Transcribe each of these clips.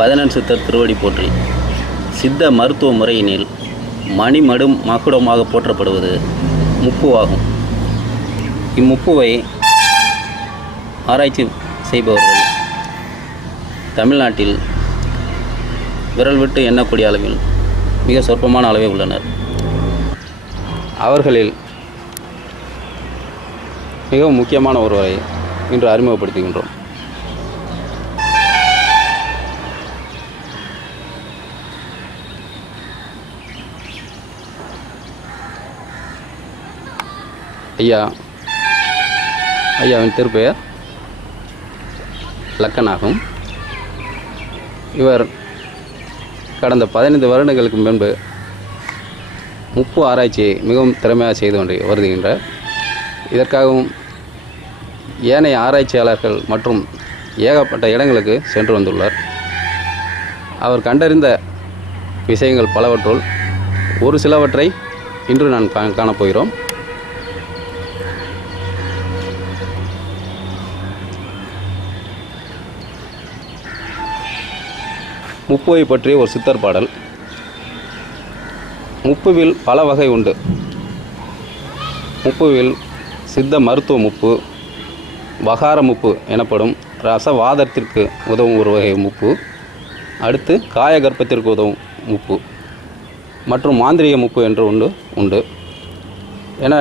பதினெண் சித்தர் திருவடி போற்றி. சித்த மருத்துவ முறையினில் மணிமடும் மகுடமாக போற்றப்படுவது முப்புவாகும். இம்முப்புவை ஆராய்ச்சி செய்பவர்கள் தமிழ்நாட்டில் விரல் விட்டு எண்ணக்கூடிய அளவில் மிக சொற்பமான அளவே உள்ளனர். அவர்களில் மிகவும் முக்கியமான ஒருவரை இன்று அறிமுகப்படுத்துகின்றோம். ஐயா. ஐயாவின் திருப்பெயர் லக்கனாகும். இவர் கடந்த பதினைந்து வருடங்களுக்கு முன்பு முப்பு ஆராய்ச்சியை மிகவும் திறமையாக செய்து கொண்டு வருகின்றார். இதற்காகவும் ஏனைய ஆராய்ச்சியாளர்கள் மற்றும் ஏகப்பட்ட இடங்களுக்கு சென்று வந்துள்ளார். அவர் கண்டறிந்த விஷயங்கள் பலவற்றுள் ஒரு சிலவற்றை இன்று நான் காணப்போகிறோம். முப்புவை பற்றிய ஒரு சித்தர் பாடல். முப்புவில் பல வகை உண்டு. முப்புவில் சித்த மருத்துவ முப்பு வகார முப்பு எனப்படும் ரசவாதத்திற்கு உதவும் ஒரு வகை முப்பு. அடுத்து காயகற்பத்திற்கு உதவும் முப்பு. மற்றும் மாந்திரிக முப்பு என்று ஒன்று உண்டு. என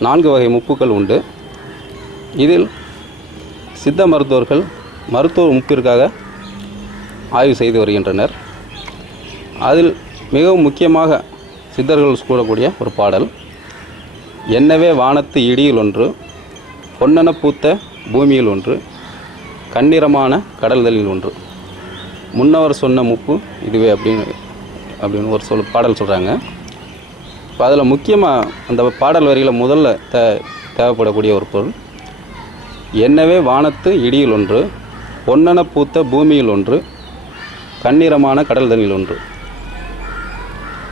நான்கு வகை முப்புக்கள் உண்டு. இதில் சித்த மருத்துவர்கள் மருத்துவ முப்பிற்காக ஆய்வு செய்து வருகின்றனர். அதில் மிகவும் முக்கியமாக சித்தர்கள் கூறக்கூடிய ஒரு பாடல் என்னவே வானத்து இடியில் ஒன்று பொன்னென பூத்த பூமியில் ஒன்று கண்ணிறமான கடல்தலில் ஒன்று. முன்னவர் சொன்ன முப்பு இதுவே அப்படின்னு அப்படின்னு ஒரு சொல் பாடல் சொல்கிறாங்க இப்போ அதில் முக்கியமாக அந்த பாடல் வரியில் முதல்ல தே தேவைப்படக்கூடிய ஒரு பொருள் என்னவே வானத்து இடியில் ஒன்று பொன்னென பூத்த பூமியில் ஒன்று கண்ணீரமான கடல் தண்ணில் ஒன்று.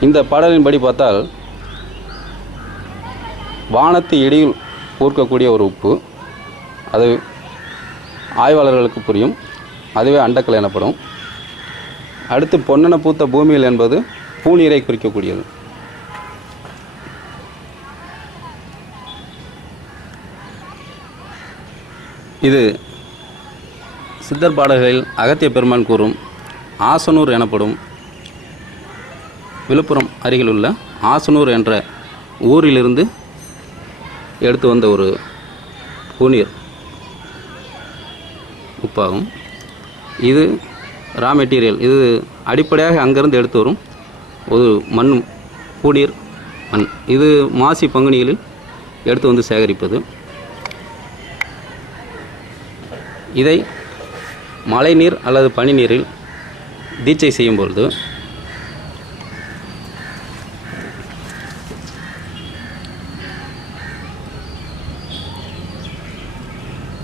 இந்த பாடலின்படி பார்த்தால் வானத்து இடியில் ஊர்க்கக்கூடிய ஒரு உப்பு அது ஆய்வாளர்களுக்கு புரியும். அதுவே அண்டக்கல் எனப்படும். அடுத்து பொன்னென பூத்த பூமியில் என்பது பூநீரை குறிக்கக்கூடியது. இது சித்தர் பாடல்களில் அகத்திய பெருமான் கூறும் ஆசனூர் எனப்படும் விழுப்புரம் அருகிலுள்ள ஆசனூர் என்ற ஊரிலிருந்து எடுத்து வந்த ஒரு பூநீர் உப்பாகும். இது ரா மெட்டீரியல். இது அடிப்படையாக அங்கேருந்து எடுத்து வரும் ஒரு மண் பூநீர் மண். இது மாசி பங்குனிகளில் எடுத்து வந்து சேகரிப்பது. இதை மழைநீர் அல்லது பனிநீரில் தீட்சை செய்யும் பொழுது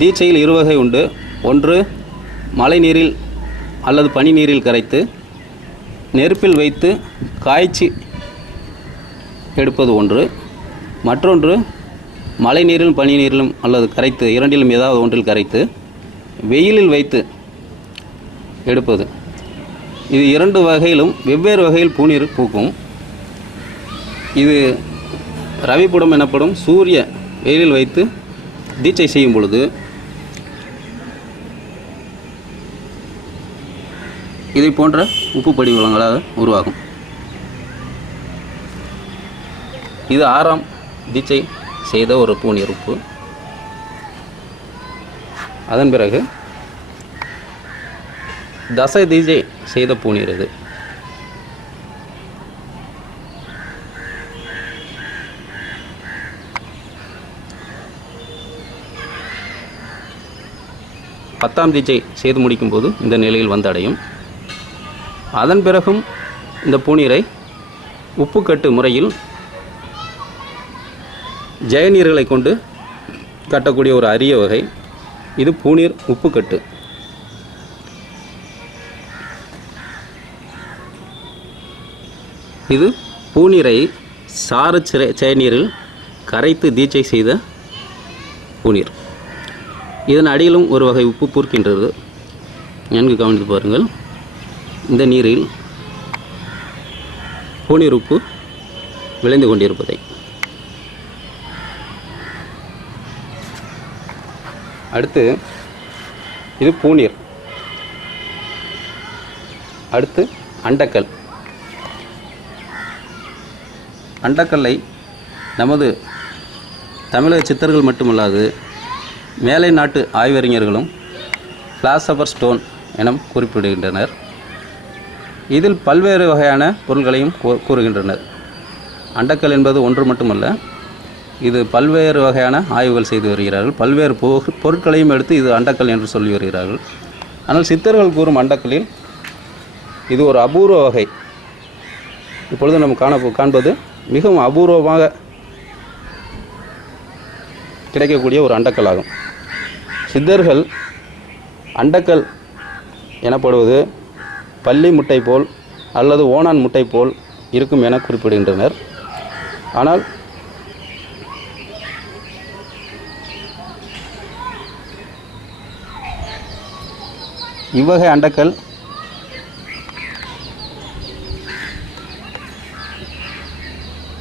தீட்சையில் இருவகை உண்டு. ஒன்று மழை நீரில் அல்லது பனி நீரில் கரைத்து நெருப்பில் வைத்து காய்ச்சி எடுப்பது ஒன்று. மற்றொன்று மழைநீரில் பனி நீரிலும் அல்லது கரைத்து இரண்டிலும் ஏதாவது ஒன்றில் கரைத்து வெயிலில் வைத்து எடுப்பது. இது இரண்டு வகையிலும் வெவ்வேறு வகையில் பூநீர் பூக்கும். இது ரவிபுடம் எனப்படும் சூரிய வெயிலில் வைத்து தீட்சை செய்யும் பொழுது இதை போன்ற உப்பு படிவங்களாக உருவாகும். இது ஆறாம் தீட்சை செய்த ஒரு பூநீர் உப்பு. அதன் பிறகு தசை தீஜை செய்த பூநீர் இது பத்தாம் தீஜை செய்து முடிக்கும்போது இந்த நிலையில் வந்தடையும். அதன் பிறகும் இந்த பூநீரை உப்புக்கட்டு முறையில் ஜெயநீர்களை கொண்டு கட்டக்கூடிய ஒரு அரிய வகை. இது பூநீர் உப்புக்கட்டு. இது பூநீரை சாறு சிறை செயநீரில் கரைத்து தீட்சை செய்த பூநீர். இதன் அடியிலும் ஒரு வகை உப்பு பூர்க்கின்றது. நன்கு கவனித்து பாருங்கள். இந்த நீரில் பூநீர் உப்பு விளைந்து கொண்டிருப்பதை. அடுத்து இது பூநீர். அடுத்து அண்டக்கல். அண்டக்கல்லை நமது தமிழக சித்தர்கள் மட்டுமல்லாது மேலை நாட்டு ஆய்வறிஞர்களும் பிளாசபர் ஸ்டோன் என குறிப்பிடுகின்றனர். இதில் பல்வேறு வகையான பொருள்களையும் கூறுகின்றனர். அண்டக்கல் என்பது ஒன்று மட்டுமல்ல இது பல்வேறு வகையான ஆய்வுகள் செய்து வருகிறார்கள். பல்வேறு பொ- பொருட்களையும் எடுத்து இது அண்டக்கல் என்று சொல்லி வருகிறார்கள். ஆனால் சித்தர்கள் கூறும் அண்டக்கல்லில் இது ஒரு அபூர்வ வகை. இப்பொழுது நம்ம காண காண்பது மிகவும் அபூர்வமாக கிடைக்கக்கூடிய ஒரு அண்டக்கல் ஆகும். சித்தர்கள் அண்டக்கல் எனப்படுவது பள்ளி முட்டை போல் அல்லது ஓணான் முட்டை போல் இருக்கும் என குறிப்பிடுகின்றனர். ஆனால் இவ்வகை அண்டக்கல்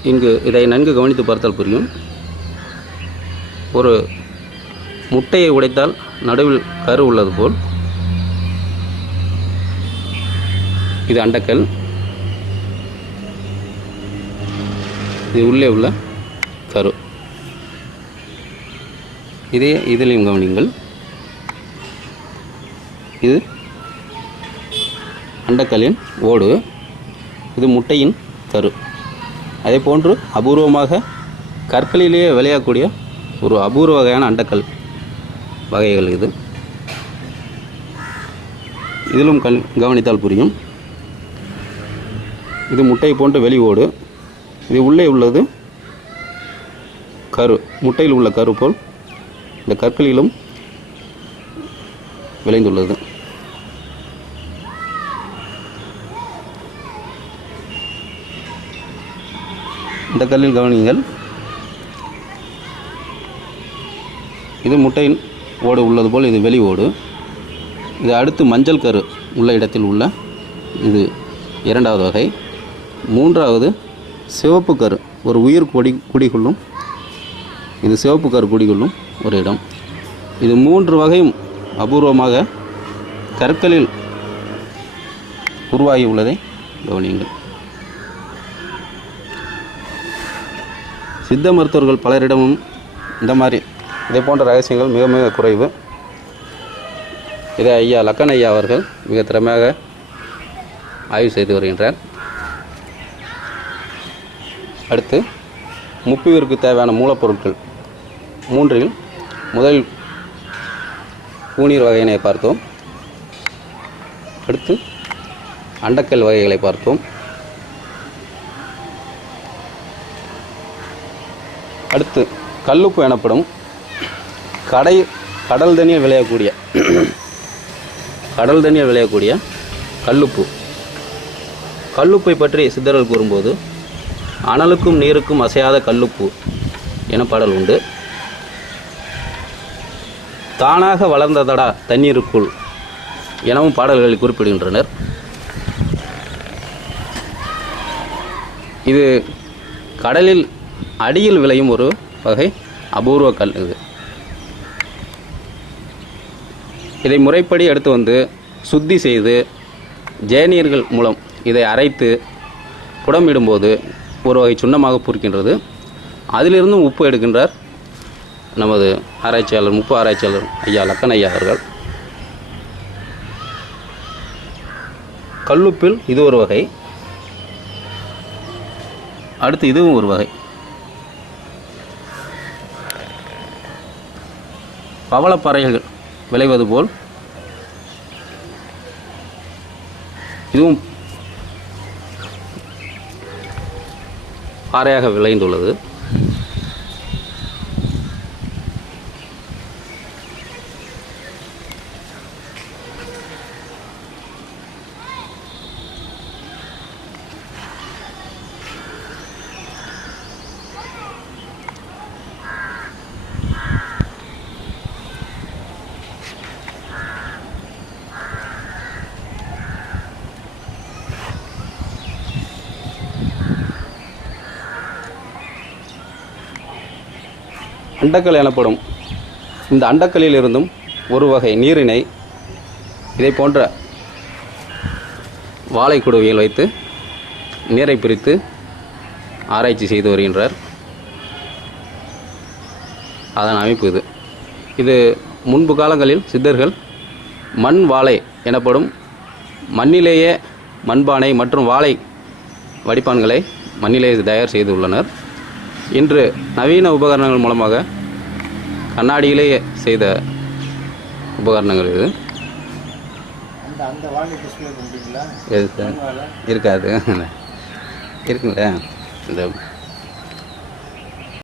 இங்கு இதை நன்கு கவனித்து பார்த்தால் புரியும். ஒரு முட்டையை உடைத்தால் நடுவில் கரு உள்ளது போல். இது அண்டக்கல். இது உள்ளே உள்ள கரு. இதே இதிலையும் கவனிங்கள் இது அண்டக்கல்லின் ஓடு. இது முட்டையின் கரு. அதே போன்று அபூர்வமாக கற்களிலேயே விளையக்கூடிய ஒரு அபூர்வ வகையான அண்டக்கல் வகைகள் இது. இதிலும் கல் கவனித்தால் புரியும். இது முட்டை போன்ற வெளி ஓடு. இது உள்ளே உள்ளது கரு முட்டையில் உள்ள கரு போல் இந்த கற்களிலும் விளைந்துள்ளது. இந்த கல்லில் கவனியுங்கள். இது முட்டையின் ஓடு உள்ளது போல் இது வெளி ஓடு. இது அடுத்து மஞ்சள் கரு உள்ள இடத்தில் உள்ள இது இரண்டாவது வகை. மூன்றாவது சிவப்பு கரு ஒரு உயிர் கொடி குடிகொள்ளும். இது சிவப்பு கரு குடிகொள்ளும் ஒரு இடம். இது மூன்று வகையும் அபூர்வமாக கற்களில் உருவாகி உள்ளதை கவனியுங்கள். சித்த மருத்துவர்கள் பலரிடமும் இந்த மாதிரி இதே போன்ற ரகசியங்கள் மிக மிக குறைவு. இதை ஐயா லக்கன் ஐயா அவர்கள் மிக திறமையாக ஆய்வு செய்து வருகின்றார். அடுத்து முப்பிவிற்கு தேவையான மூலப்பொருட்கள். மூன்றில் முதல் ஊனீர் வகையினை பார்த்தோம். அடுத்து அண்டக்கல் வகைகளை பார்த்தோம். அடுத்து கல்லுப்பு எனப்படும் கடை கடல் தண்ணியில் விளையக்கூடிய கடல் தண்ணியில் விளையக்கூடிய கல்லுப்பு. கல்லுப்பை பற்றி சித்தர்கள் கூறும்போது அனலுக்கும் நீருக்கும் அசையாத கல்லுப்பு என பாடல் உண்டு. தானாக வளர்ந்ததடா தண்ணீருக்குள் எனவும் பாடல்களில் குறிப்பிடுகின்றனர். இது கடலில் அடியில் விளையும் ஒரு வகை அபூர்வ கல் இது. இதை முறைப்படி எடுத்து வந்து சுத்தி செய்து ஜேனியர்கள் மூலம் இதை அரைத்து புடமிடும்போது ஒரு வகை சுண்ணமாக பூர்க்கின்றது. அதிலிருந்தும் உப்பு எடுக்கின்றார் நமது ஆராய்ச்சியாளர் முப்பு ஆராய்ச்சியாளர் ஐயா லக்கன் ஐயா அவர்கள். கல்லுப்பில் இது ஒரு வகை அடுத்து இதுவும் ஒரு வகை. பவளப்பறைகள் விளைவது போல். இதுவும் பாறையாக விளைந்துள்ளது. அண்டக்கல் எனப்படும். இந்த அண்டக்கல்லிலிருந்தும் ஒரு வகை நீரினை இதை போன்ற வாழைக்குடுவையில் வைத்து நீரை பிரித்து ஆராய்ச்சி செய்து வருகின்றார். அதன் அமைப்பு இது. இது முன்பு காலங்களில் சித்தர்கள் மண் வாழை எனப்படும் மண்ணிலேயே மண்பானை மற்றும் வாழை வடிப்பான்களை மண்ணிலேயே தயார் செய்துள்ளனர். இன்று நவீன உபகரணங்கள் மூலமாக கண்ணாடியிலேயே செய்த உபகரணங்கள் இது. எது சார்? இருக்காது. இருக்குங்களே. இந்த